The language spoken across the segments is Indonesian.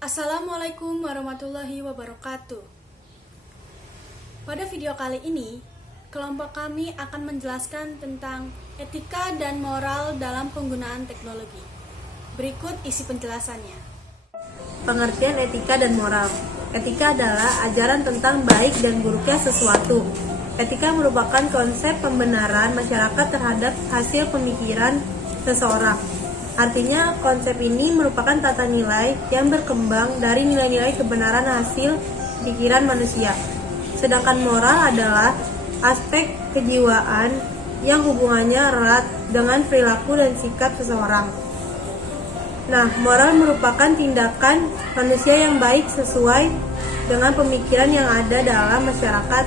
Assalamualaikum warahmatullahi wabarakatuh. Pada video kali ini, kelompok kami akan menjelaskan tentang etika dan moral dalam penggunaan teknologi. Berikut isi penjelasannya. Pengertian etika dan moral. Etika adalah ajaran tentang baik dan buruknya sesuatu. Etika merupakan konsep pembenaran masyarakat terhadap hasil pemikiran seseorang. Artinya, konsep ini merupakan tata nilai yang berkembang dari nilai-nilai kebenaran hasil pikiran manusia. Sedangkan moral adalah aspek kejiwaan yang hubungannya erat dengan perilaku dan sikap seseorang. Nah, moral merupakan tindakan manusia yang baik sesuai dengan pemikiran yang ada dalam masyarakat.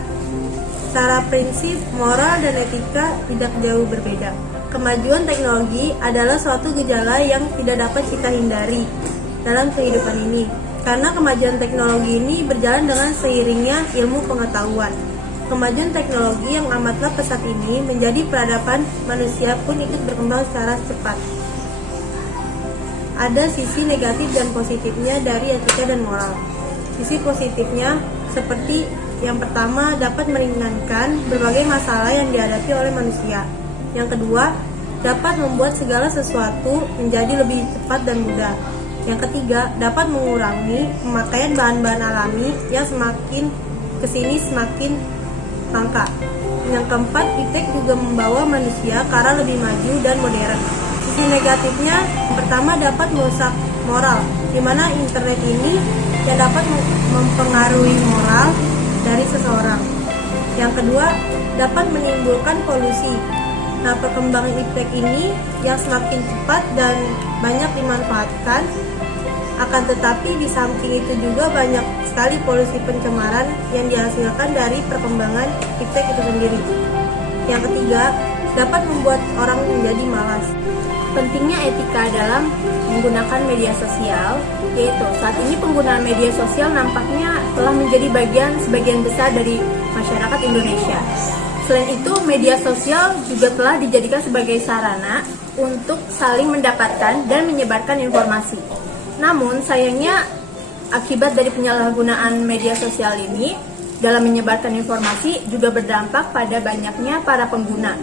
Secara prinsip, moral dan etika tidak jauh berbeda. Kemajuan teknologi adalah suatu gejala yang tidak dapat kita hindari dalam kehidupan ini. Karena kemajuan teknologi ini berjalan dengan seiringnya ilmu pengetahuan. Kemajuan teknologi yang amatlah pesat ini menjadi peradaban manusia pun ikut berkembang secara cepat. Ada sisi negatif dan positifnya dari etika dan moral. Sisi positifnya seperti yang pertama, dapat meringankan berbagai masalah yang dihadapi oleh manusia. Yang kedua, dapat membuat segala sesuatu menjadi lebih cepat dan mudah. Yang ketiga, dapat mengurangi pemakaian bahan-bahan alami yang semakin kesini semakin langka. Yang keempat, iptek juga membawa manusia ke arah lebih maju dan modern. Sisi negatifnya, yang pertama dapat merusak moral, di mana internet ini yang dapat mempengaruhi moral dari seseorang. Yang kedua, dapat menimbulkan polusi. Nah, perkembangan iptek ini yang semakin cepat dan banyak dimanfaatkan, akan tetapi di samping itu juga banyak sekali polusi pencemaran yang dihasilkan dari perkembangan iptek itu sendiri. Yang ketiga, dapat membuat orang menjadi malas. Pentingnya etika dalam menggunakan media sosial, yaitu saat ini penggunaan media sosial nampaknya telah menjadi sebagian besar dari masyarakat Indonesia. Selain itu, media sosial juga telah dijadikan sebagai sarana untuk saling mendapatkan dan menyebarkan informasi. Namun, sayangnya akibat dari penyalahgunaan media sosial ini dalam menyebarkan informasi juga berdampak pada banyaknya para pengguna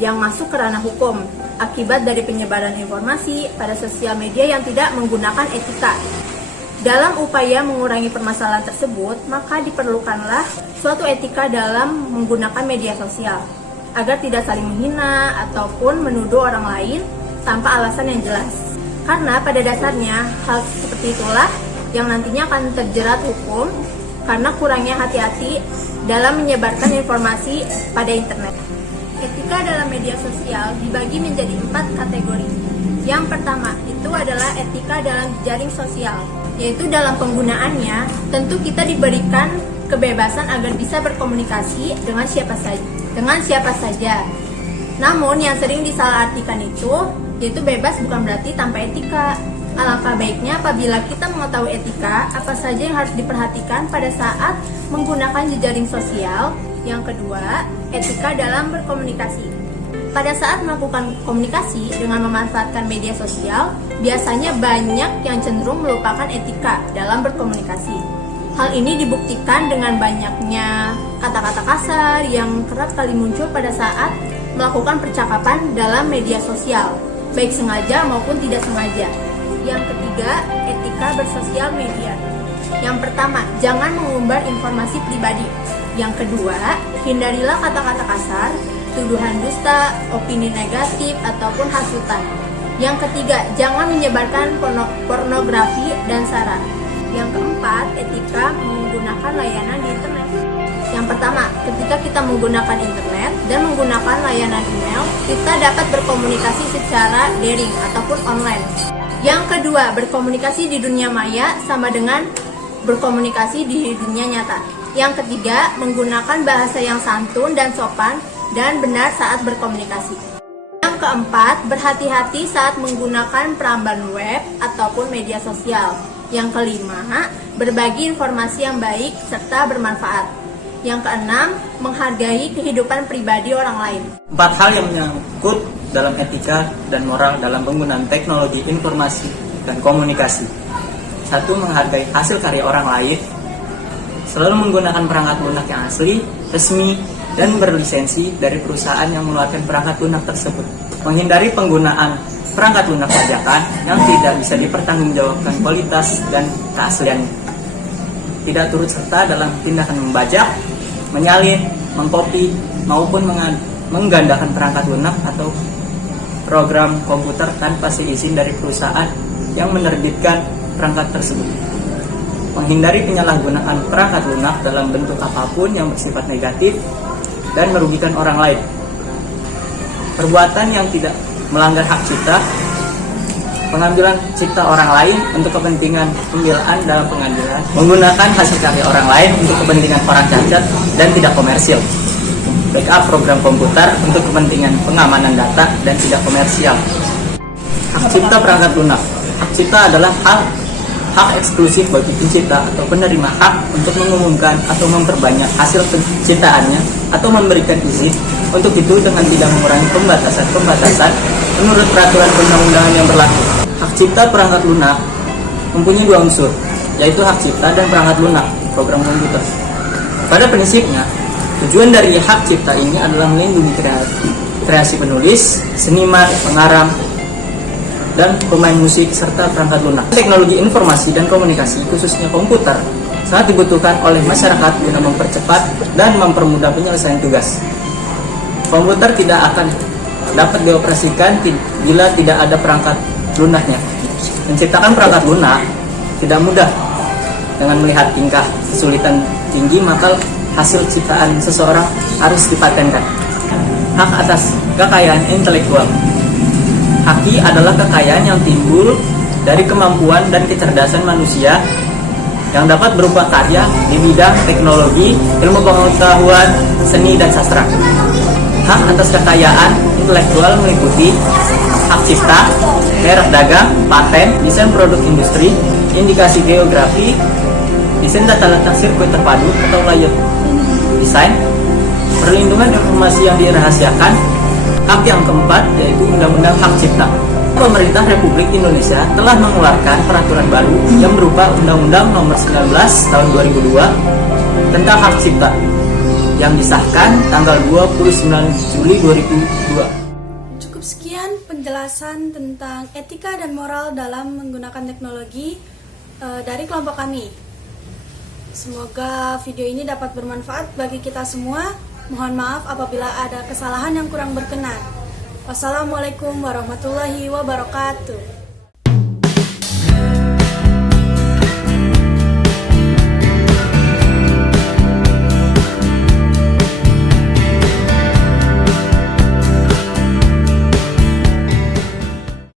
yang masuk ke ranah hukum akibat dari penyebaran informasi pada sosial media yang tidak menggunakan etika. Dalam upaya mengurangi permasalahan tersebut, maka diperlukanlah suatu etika dalam menggunakan media sosial agar tidak saling menghina ataupun menuduh orang lain tanpa alasan yang jelas. Karena pada dasarnya hal seperti itulah yang nantinya akan terjerat hukum karena kurangnya hati-hati dalam menyebarkan informasi pada internet. Etika dalam media sosial dibagi menjadi 4 kategori. Yang pertama itu adalah etika dalam jaring sosial, yaitu dalam penggunaannya tentu kita diberikan kebebasan agar bisa berkomunikasi dengan siapa saja. Namun yang sering disalahartikan itu yaitu bebas bukan berarti tanpa etika. Alangkah baiknya apabila kita mengetahui etika apa saja yang harus diperhatikan pada saat menggunakan jejaring sosial. Yang kedua, etika dalam berkomunikasi. Pada saat melakukan komunikasi dengan memanfaatkan media sosial, biasanya banyak yang cenderung melupakan etika dalam berkomunikasi. Hal ini dibuktikan dengan banyaknya kata-kata kasar yang kerap kali muncul pada saat melakukan percakapan dalam media sosial, baik sengaja maupun tidak sengaja. Yang ketiga, etika bersosial media. Yang pertama, jangan mengumbar informasi pribadi. Yang kedua, hindarilah kata-kata kasar, tuduhan dusta, opini negatif, ataupun hasutan. Yang ketiga, jangan menyebarkan pornografi dan sara. Yang keempat, etika menggunakan layanan di internet. Yang pertama, ketika kita menggunakan internet dan menggunakan layanan email, kita dapat berkomunikasi secara daring ataupun online. Yang kedua, berkomunikasi di dunia maya sama dengan berkomunikasi di dunia nyata. Yang ketiga, menggunakan bahasa yang santun dan sopan dan benar saat berkomunikasi. Yang keempat, berhati-hati saat menggunakan peramban web ataupun media sosial. Yang kelima, berbagi informasi yang baik serta bermanfaat. Yang keenam, menghargai kehidupan pribadi orang lain. 4 hal yang menyangkut dalam etika dan moral dalam penggunaan teknologi informasi dan komunikasi. Satu, menghargai hasil karya orang lain. Selalu menggunakan perangkat lunak yang asli, resmi, dan berlisensi dari perusahaan yang mengeluarkan perangkat lunak tersebut. Menghindari penggunaan perangkat lunak bajakan yang tidak bisa dipertanggungjawabkan kualitas dan keasliannya. Tidak turut serta dalam tindakan membajak, menyalin, mengkopi, maupun menggandakan perangkat lunak atau program komputer tanpa seizin dari perusahaan yang menerbitkan perangkat tersebut. Menghindari penyalahgunaan perangkat lunak dalam bentuk apapun yang bersifat negatif dan merugikan orang lain. Perbuatan yang tidak melanggar hak cipta, pengambilan cipta orang lain untuk kepentingan pembelaan dalam pengadilan, menggunakan hasil karya orang lain untuk kepentingan orang cacat dan tidak komersil. Backup program komputer untuk kepentingan pengamanan data dan tidak komersial. Hak cipta perangkat lunak. Hak cipta adalah hak eksklusif bagi pencipta atau penerima hak untuk mengumumkan atau memperbanyak hasil penciptaannya atau memberikan izin untuk itu dengan tidak mengurangi pembatasan menurut peraturan perundang-undangan yang berlaku. Hak cipta perangkat lunak mempunyai dua unsur, yaitu hak cipta dan perangkat lunak program komputer. Pada prinsipnya, tujuan dari hak cipta ini adalah melindungi kreasi penulis, seniman, pengarang, dan pemain musik serta perangkat lunak. Teknologi informasi dan komunikasi, khususnya komputer, sangat dibutuhkan oleh masyarakat guna mempercepat dan mempermudah penyelesaian tugas. Komputer tidak akan dapat dioperasikan bila tidak ada perangkat lunaknya. Menciptakan perangkat lunak tidak mudah. Dengan melihat tingkah kesulitan tinggi, maka hasil ciptaan seseorang harus dipatenkan. Hak atas kekayaan intelektual. Haki adalah kekayaan yang timbul dari kemampuan dan kecerdasan manusia yang dapat berupa karya di bidang teknologi, ilmu pengetahuan, seni, dan sastra. Hak atas kekayaan intelektual meliputi hak cipta, merek dagang, paten, desain produk industri, indikasi geografi, desain data letak sirkuit terpadu atau layout desain, perlindungan informasi yang dirahasiakan. Hak yang keempat yaitu Undang-Undang Hak Cipta. Pemerintah Republik Indonesia telah mengeluarkan peraturan baru yang berupa Undang-Undang Nomor 19 Tahun 2002 tentang Hak Cipta yang disahkan tanggal 29 Juli 2002. Cukup sekian penjelasan tentang etika dan moral dalam menggunakan teknologi dari kelompok kami. Semoga video ini dapat bermanfaat bagi kita semua. Mohon maaf apabila ada kesalahan yang kurang berkenan. Wassalamualaikum warahmatullahi wabarakatuh.